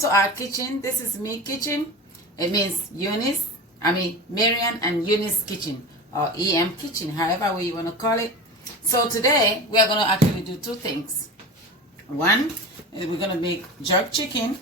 to our kitchen. This is me kitchen. It means Marian and Eunice kitchen, or EM kitchen, however way you want to call it. So today we are going to actually do two things. One is we're going to make jerk chicken.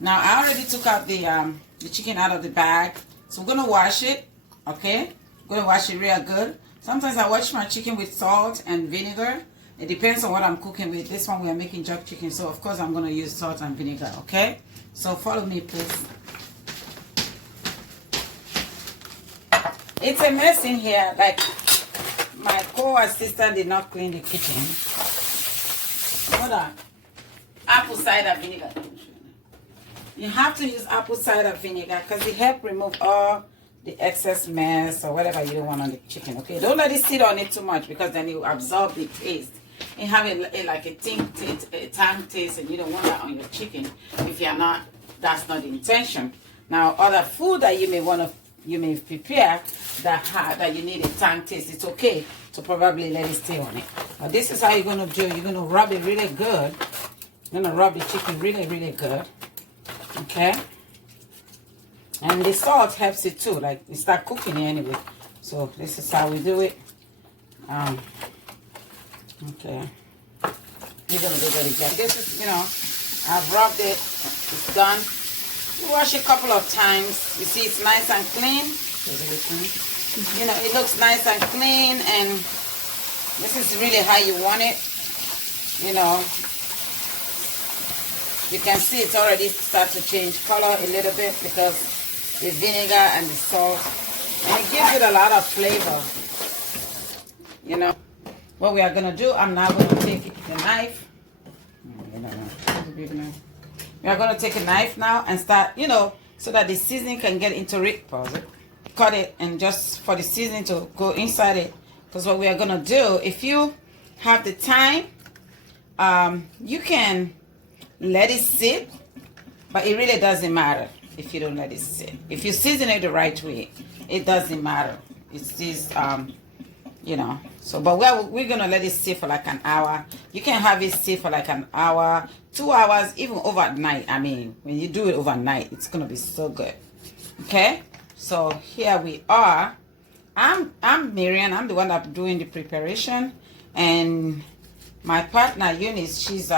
Now I already took out the chicken out of the bag, so we're going to wash it. Okay, I'm going to wash it real good. Sometimes I wash my chicken with salt and vinegar. It depends on what I'm cooking with. This one we are making jerk chicken, so of course I'm going to use salt and vinegar. Okay, so follow me please. It's a mess in here. Like, my co-assistant did not clean the kitchen. Hold on. Apple cider vinegar. You have to use apple cider vinegar because it helps remove all the excess mess or whatever you don't want on the chicken. Okay, don't let it sit on it too much because then you absorb the taste and have like a tang taste, and you don't want that on your chicken if you're not. That's not the intention. Now, other food that you may prepare that you need a tang taste, it's okay to probably let it stay on it. But this is how you're going to do. You're going to rub it really good. You're going to rub the chicken really, really good. Okay? And the salt helps it too. Like, you start cooking it anyway. So, this is how we do it. Okay. You're going to do that again. This is, I've rubbed it. It's done. You wash a couple of times. You see it's nice and clean. It looks nice and clean, and this is really how you want it. You can see it's already start to change color a little bit because the vinegar and the salt, and it gives it a lot of flavor. What we are going to do, I'm now going to take the knife. We are going to take a knife now and start, so that the seasoning can get into it. Pause it. Cut it, and just for the seasoning to go inside it. Because what we are going to do, if you have the time, you can let it sit, but it really doesn't matter if you don't let it sit. If you season it the right way, it doesn't matter. It's this, So, but we're going to let it sit for like an hour. You can have it sit for like an hour, 2 hours, even overnight. I mean, when you do it overnight, it's going to be so good. Okay? So, here we are. I'm Marian. I'm the one that's doing the preparation. And my partner, Eunice, she's,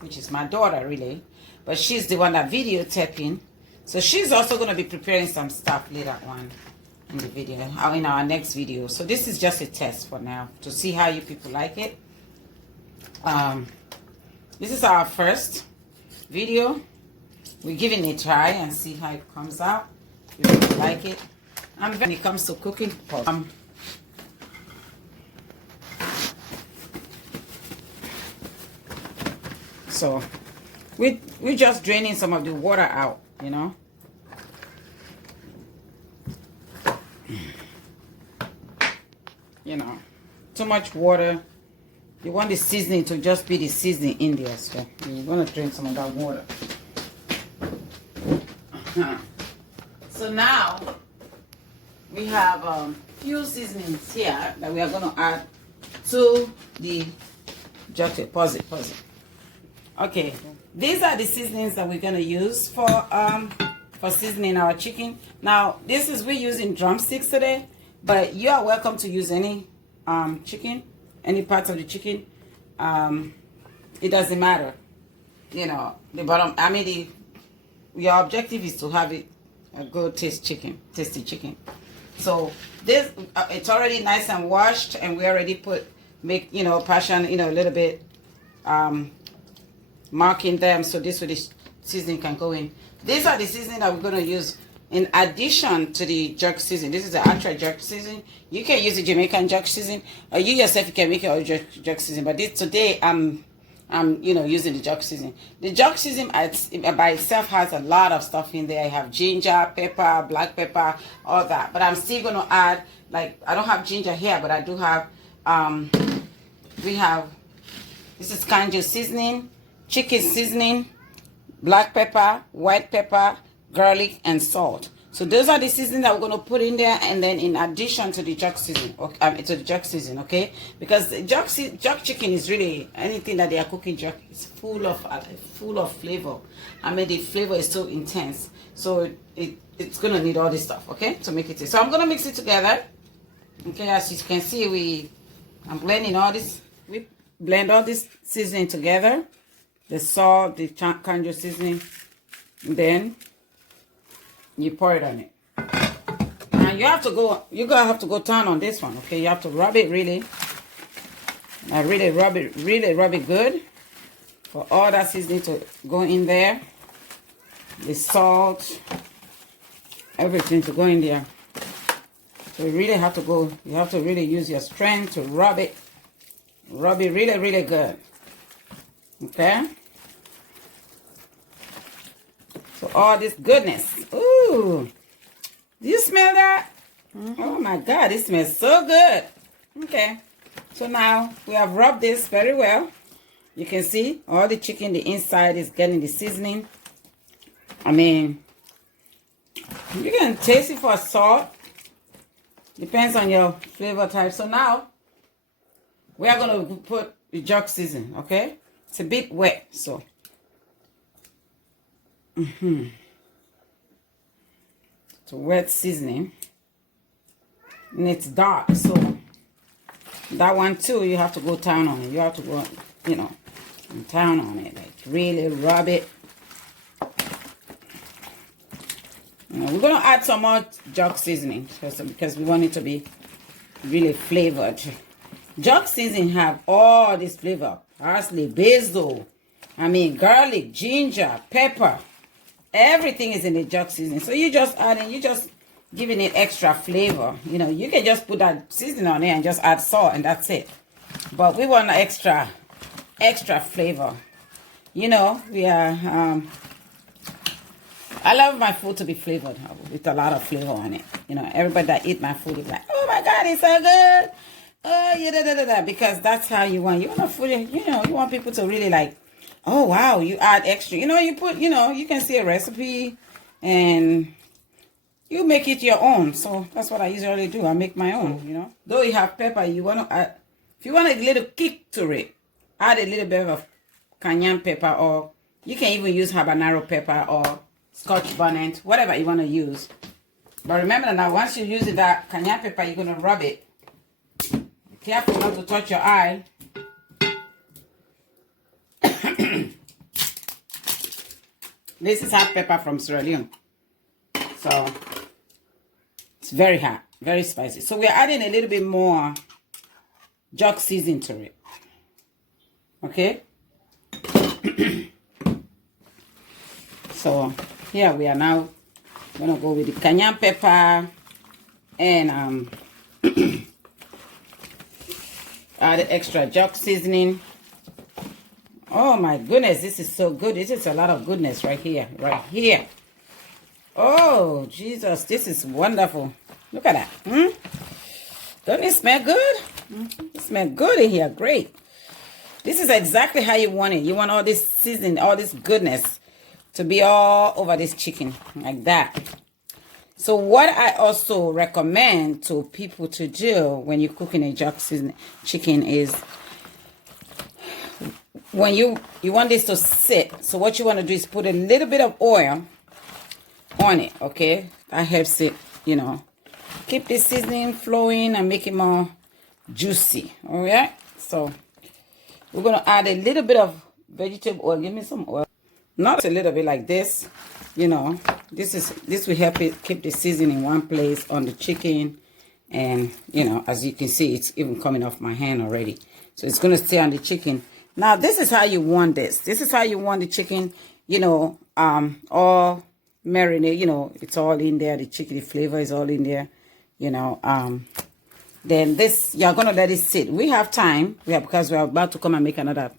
which is my daughter, really. But she's the one that videotaping. So, she's also going to be preparing some stuff later on in the video, in our next video. So this is just a test for now to see how you people like it. This is our first video. We're giving it a try and see how it comes out. If you like it. When it comes to cooking, so we're just draining some of the water out, too much water. You want the seasoning to just be the seasoning in there. So you're going to drain some of that water. So now we have a few seasonings here that we are going to add to the jerk. Pause it. Okay, these are the seasonings that we're going to use for seasoning our chicken. Now we're using drumsticks today, but you are welcome to use any chicken, any parts of the chicken. It doesn't matter. The bottom, your objective is to have it a good tasty chicken. So this, it's already nice and washed, and we already passion, a little bit marking them, so this way the seasoning can go in. These are the seasoning that we're going to use in addition to the jerk seasoning. This is the actual jerk seasoning. You can use the Jamaican jerk seasoning, or you yourself, you can make your own jerk seasoning. But today I'm using the jerk seasoning. The jerk seasoning by itself has a lot of stuff in there. I have ginger, pepper, black pepper, all that. But I'm still going to add, like, I don't have ginger here, but I do have, this is kanjo seasoning, chicken seasoning, black pepper, white pepper, garlic, and salt. So those are the seasonings that we're going to put in there, and then in addition to the jerk season, to the jerk season, okay? Because the jerk chicken is really anything that they are cooking jerk. It's full of flavor. I mean, the flavor is so intense. So it's going to need all this stuff, okay, to make it. So I'm going to mix it together. Okay, as you can see, I'm blending all this. We blend all this seasoning together. The salt, the kanjo seasoning, and then you pour it on it. Now you're gonna have to go down on this one, okay? You have to rub it really. Really rub it good for all that seasoning to go in there. The salt, everything to go in there. So you really have to go, you have to really use your strength to rub it. Rub it really, really good. Okay? So all this goodness. Ooh. Do you smell that? Oh my God, it smells so good. Okay. So now we have rubbed this very well. You can see all the chicken, the inside is getting the seasoning. I mean, you can taste it for salt. Depends on your flavor type. So now we are going to put the jerk season, okay? It's a bit wet, so. It's a wet seasoning. And it's dark, so that one too, you have to go down on it. You have to go, you know, down on it. Like really rub it. You know, we're going to add some more jerk seasoning because we want it to be really flavored. Jerk seasoning have all this flavor. Parsley, basil, I mean garlic, ginger, pepper. Everything is in the jerk seasoning. So you just adding, you just giving it extra flavor. You know, you can just put that seasoning on it and just add salt and that's it. But we want extra flavor. You know, we are, I love my food to be flavored with a lot of flavor on it. You know, everybody that eat my food is like, oh my God, it's so good. Oh, yeah, because that's how you want. You want food, you know, you want people to really like, oh, wow, you add extra. You know, you put, you know, you can see a recipe and you make it your own. So that's what I usually do. I make my own, you know. Though you have pepper, you want to add, if you want a little kick to it, add a little bit of cayenne pepper, or you can even use habanero pepper or Scotch bonnet, whatever you want to use. But remember that once you use that cayenne pepper, you're going to rub it. Careful not to touch your eye. This is hot pepper from Sierra Leone. So, it's very hot, very spicy. So, we're adding a little bit more jerk seasoning to it. Okay? So, here we are now going to go with the cayenne pepper and add extra jerk seasoning. Oh my goodness, this is so good. This is a lot of goodness right here, right here. Oh Jesus, this is wonderful. Look at that. Doesn't it smell good? It smells good in here. Great. This is exactly how you want it. You want all this seasoning, all this goodness to be all over this chicken like that. So what I also recommend to people to do when you're cooking a jerk season chicken is when you want this to sit. So what you want to do is put a little bit of oil on it, okay? That helps it, you know, keep the seasoning flowing and make it more juicy, all right? So we're going to add a little bit of vegetable oil. Give me some oil. Not a little bit like this. You know, this will help it keep the seasoning in one place on the chicken. And, you know, as you can see, it's even coming off my hand already. So it's going to stay on the chicken. Now, this is how you want this. This is how you want the chicken, you know, all marinate. You know, it's all in there. The chicken, the flavor is all in there, you know. Then this, you're going to let it sit. We have time. Because we're about to come and make another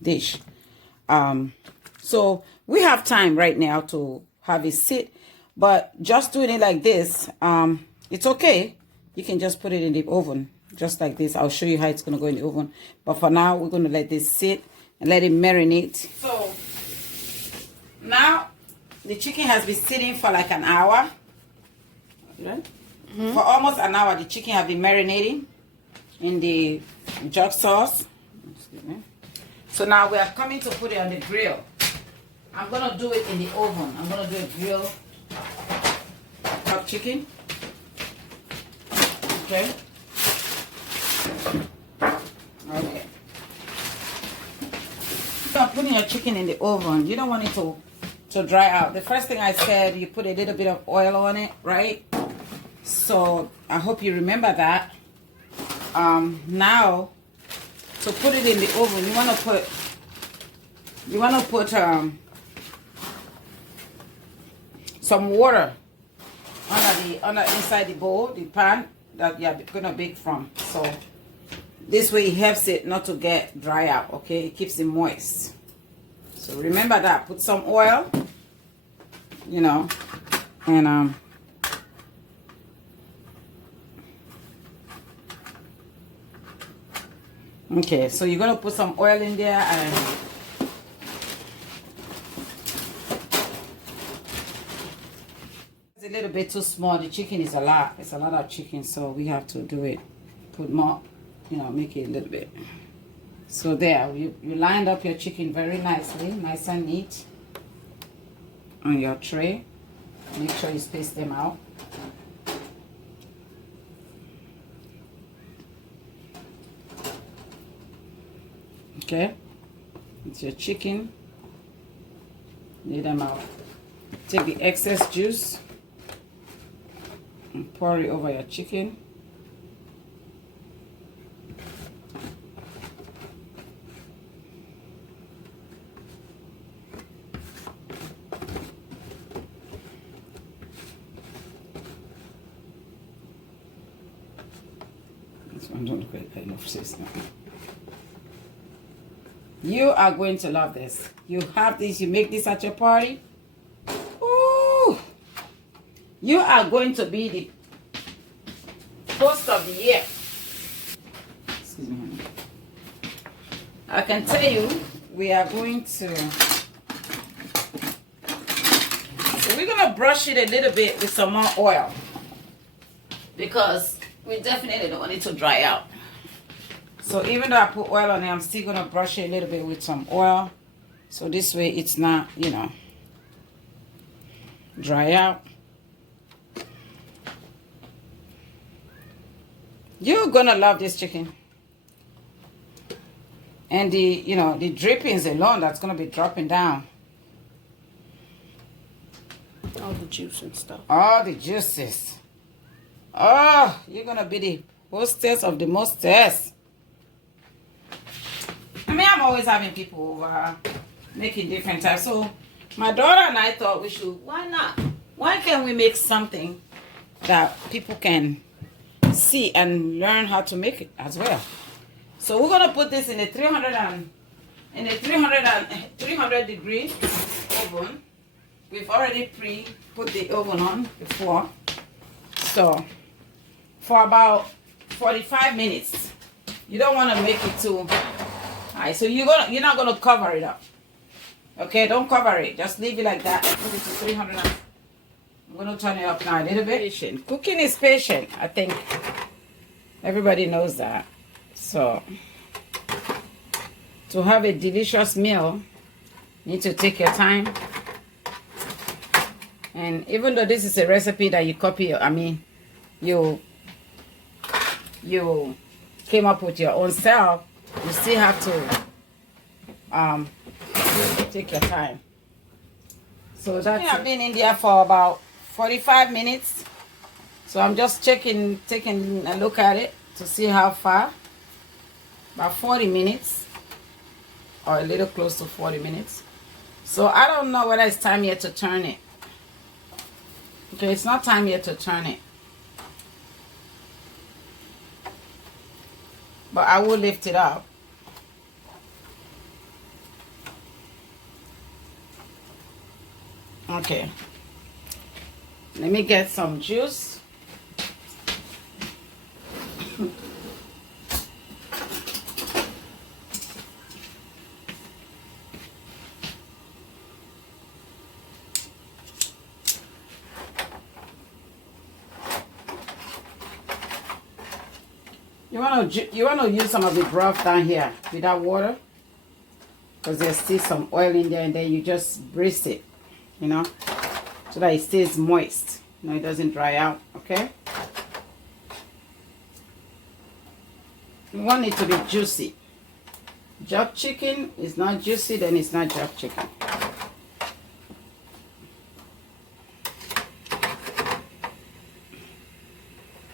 dish. So we have time right now to have it sit, but just doing it like this, it's okay. You can just put it in the oven, just like this. I'll show you how it's going to go in the oven. But for now, we're going to let this sit and let it marinate. So now The chicken has been sitting for like an hour. Right? For almost an hour, the chicken has been marinating in the jug sauce. Excuse me. So now we are coming to put it on the grill. I'm going to do it in the oven. I'm going to do a grill hot chicken. Okay. Okay. So putting your chicken in the oven, you don't want it to dry out. The first thing I said, you put a little bit of oil on it, right? So I hope you remember that. Now to put it in the oven, you want to put some water under inside the bowl, the pan that you're gonna bake from. So this way it helps it not to get dry out. Okay, it keeps it moist. So remember that. Put some oil, you know, and okay, so you're gonna put some oil in there and it's a little bit too small. The chicken is a lot. It's a lot of chicken, so we have to do it. Put more, you know, make it a little bit. So there, you lined up your chicken very nicely, nice and neat on your tray. Make sure you space them out. Okay, it's your chicken. Lay them out. Take the excess juice and pour it over your chicken. This one don't look like enough sis now. You are going to love this. You have this, you make this at your party. Ooh! You are going to be the host of the year. Excuse me. I can tell you, we are going to... So we're going to brush it a little bit with some more oil. Because we definitely don't want it to dry out. So even though I put oil on it, I'm still going to brush it a little bit with some oil. So this way it's not, you know, dry out. You're going to love this chicken. And the, you know, the drippings alone, that's going to be dropping down. All the juice and stuff. All the juices. Oh, you're going to be the hostess of the mostest. I mean, I'm always having people over, making different types. So my daughter and I thought we should, why not? Why can't we make something that people can see and learn how to make it as well? So we're gonna put this in a 300 degree oven. We've already put the oven on before. So for about 45 minutes. You don't want to make it too high. So you're not gonna cover it up. Okay, don't cover it. Just leave it like that. Put it to 300. I'm gonna turn it up now a little bit. Patient. Cooking is patient. I think everybody knows that. So to have a delicious meal, you need to take your time. And even though this is a recipe that you copy, I mean, you came up with your own self, you still have to take your time. So that's I've been in there for about 45 minutes. So I'm just taking a look at it to see how far. About 40 minutes or a little close to 40 minutes. So I don't know whether it's time yet to turn it. Okay, it's not time yet to turn it. But I will lift it up. Okay. Let me get some juice. You wanna use some of the broth down here without water, because there's still some oil in there, and then you just braise it, you know, so that it stays moist. You know, it doesn't dry out. Okay. You want it to be juicy. Jerk chicken is not juicy, then it's not jerk chicken.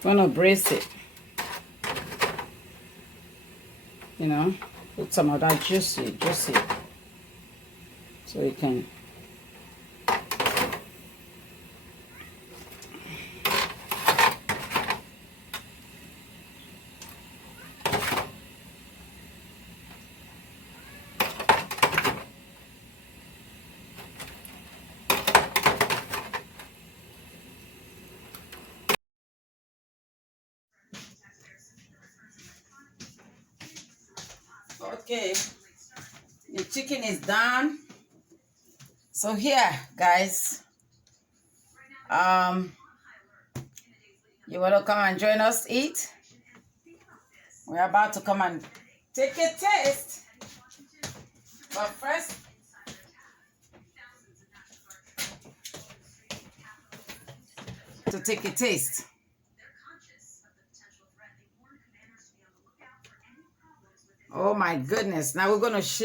You want to braise it. You know, put some of that juicy, so you can. Okay, the chicken is done. So here, guys, you want to come and join us eat? We're about to come and take a taste. But first, to take a taste. Oh my goodness. Now we're going to share.